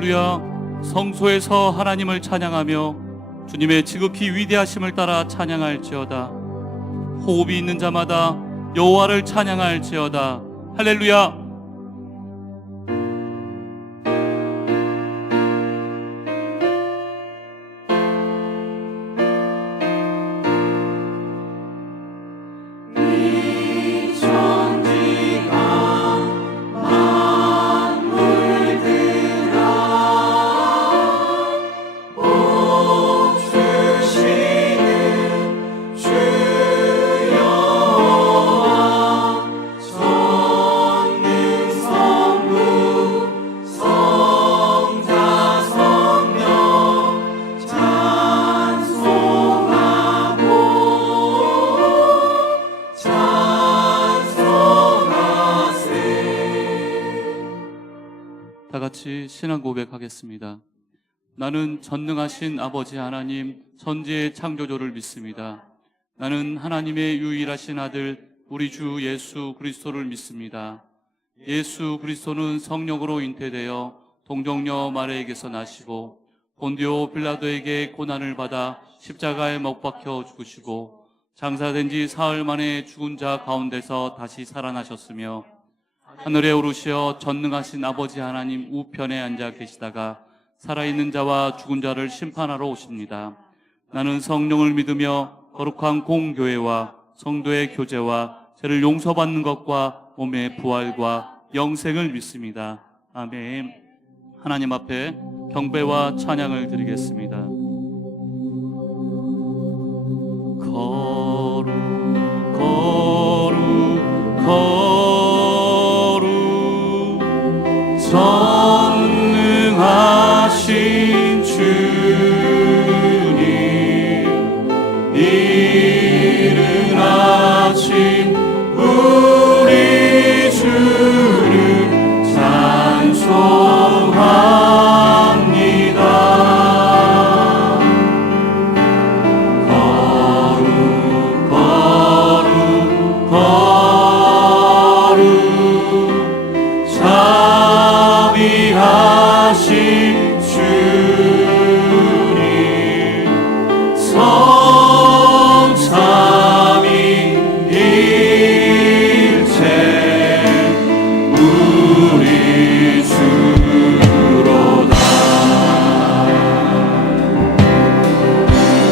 할렐루야 성소에서 하나님을 찬양하며 주님의 지극히 위대하심을 따라 찬양할지어다. 호흡이 있는 자마다 여호와를 찬양할지어다. 할렐루야 신앙 고백하겠습니다. 나는 전능하신 아버지 하나님 천지의 창조주를 믿습니다. 나는 하나님의 유일하신 아들 우리 주 예수 그리스도를 믿습니다. 예수 그리스도는 성령으로 잉태되어 동정녀 마리에게서 나시고 본디오 빌라도에게 고난을 받아 십자가에 못 박혀 죽으시고 장사된 지 사흘 만에 죽은 자 가운데서 다시 살아나셨으며 하늘에 오르시어 전능하신 아버지 하나님 우편에 앉아 계시다가 살아있는 자와 죽은 자를 심판하러 오십니다. 나는 성령을 믿으며 거룩한 공교회와 성도의 교제와 죄를 용서받는 것과 몸의 부활과 영생을 믿습니다. 아멘. 하나님 앞에 경배와 찬양을 드리겠습니다.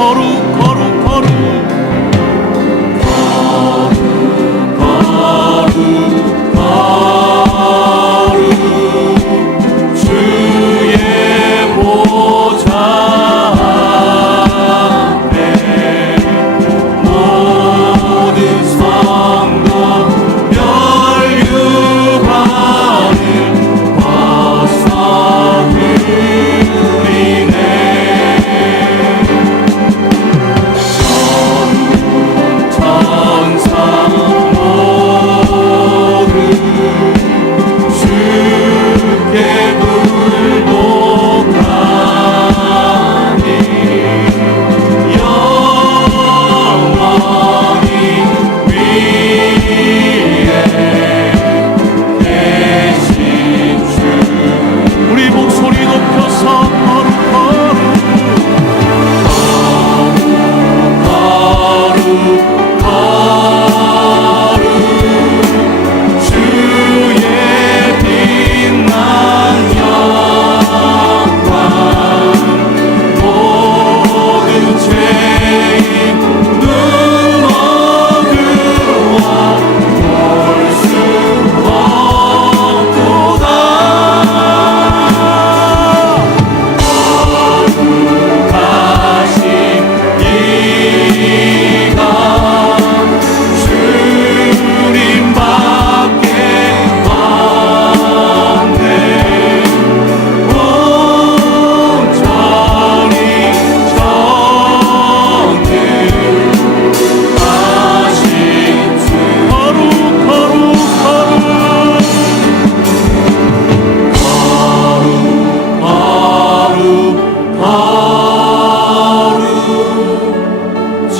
거룩 거룩 거룩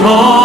저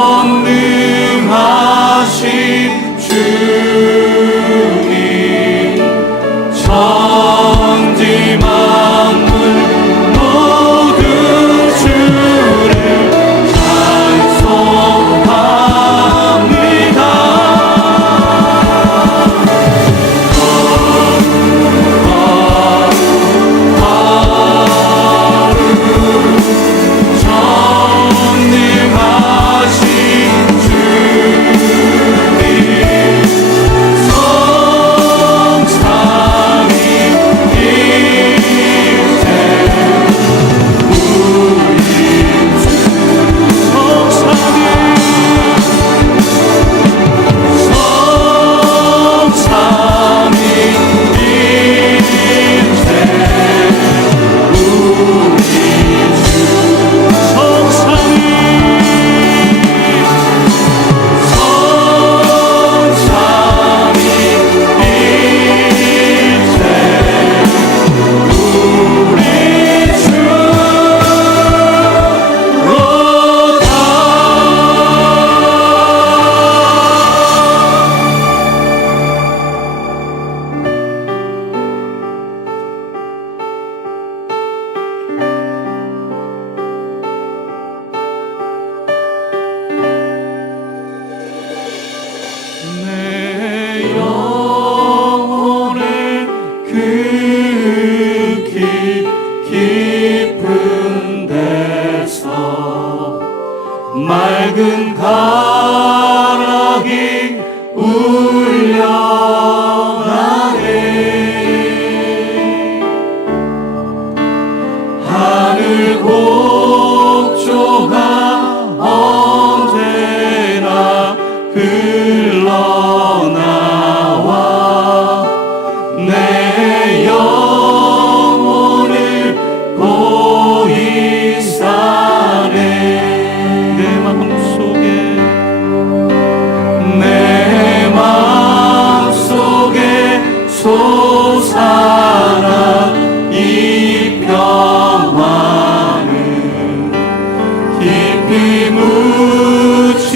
몸이 묻힌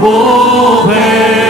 보배.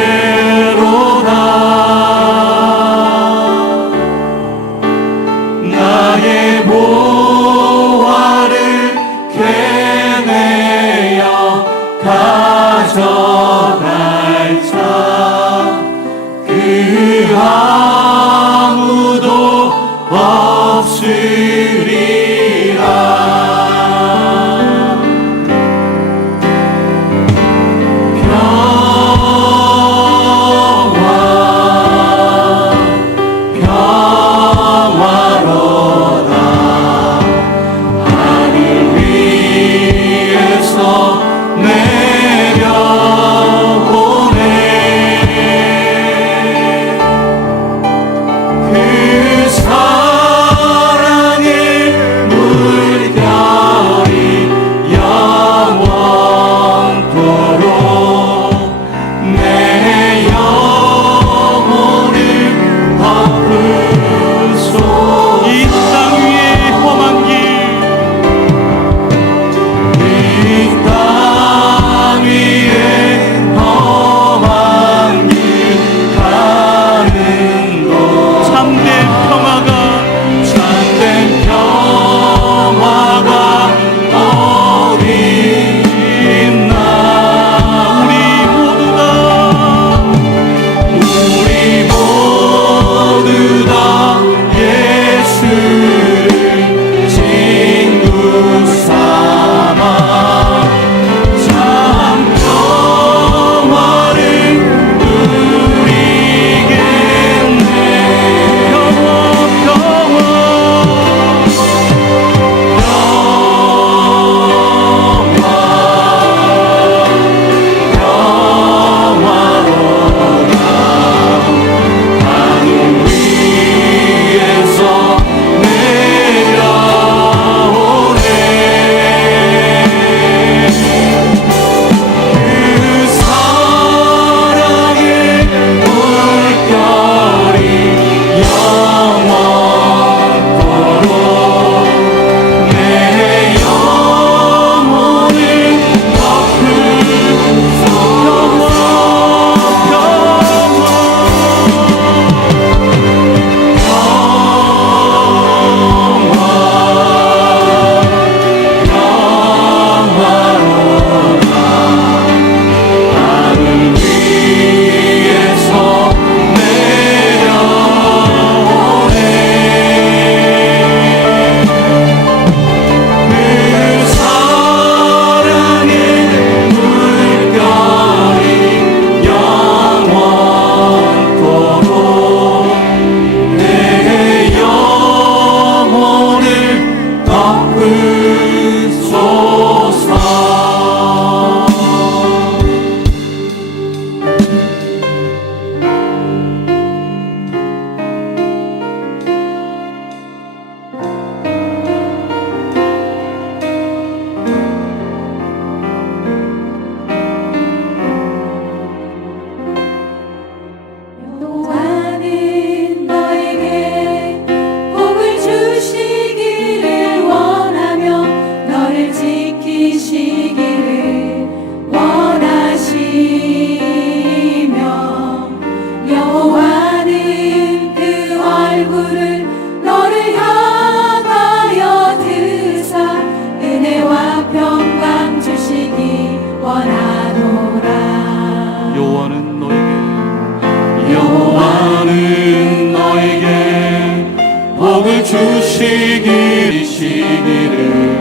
주시기 시기를.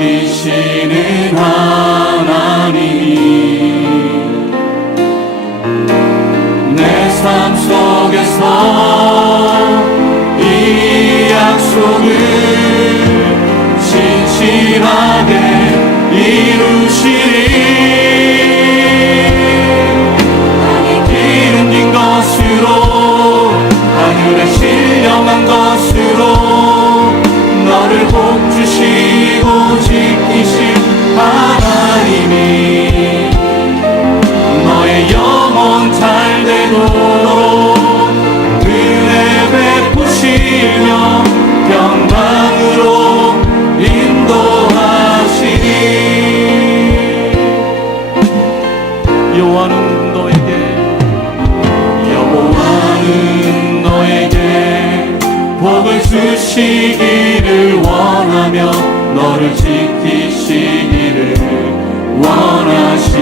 여기시는 하나님. 내 삶 속에서 이 약속을 진실하게 이루시 주시기를 원하며 너를 지키시기를 원하시며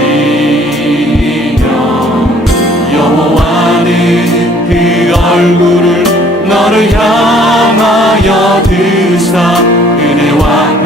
여호와는 그 얼굴을 너를 향하여 드사 은혜와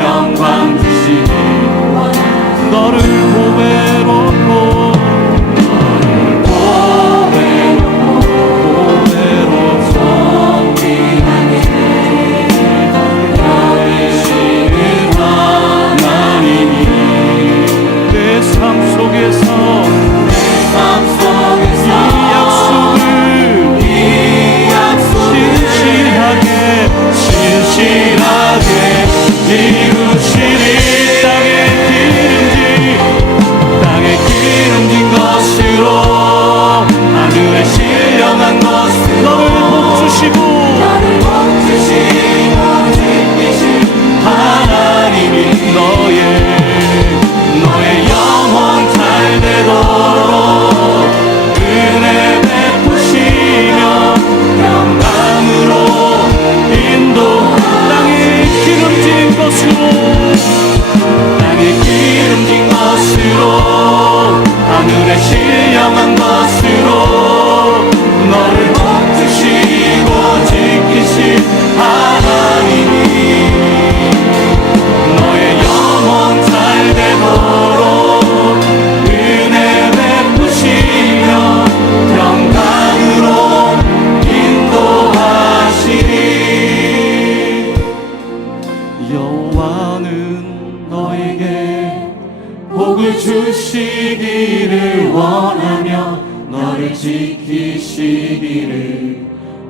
너를 지키시기를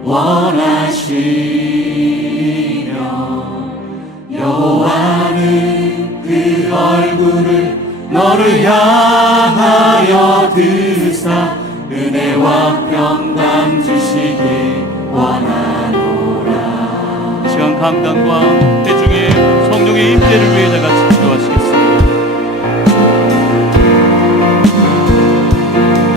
원하시며 여호와는 그 얼굴을 너를 향하여 드사 은혜와 평강 주시기 원하노라. 시간 감당과 대중의 성령의 임재를 위해 다 같이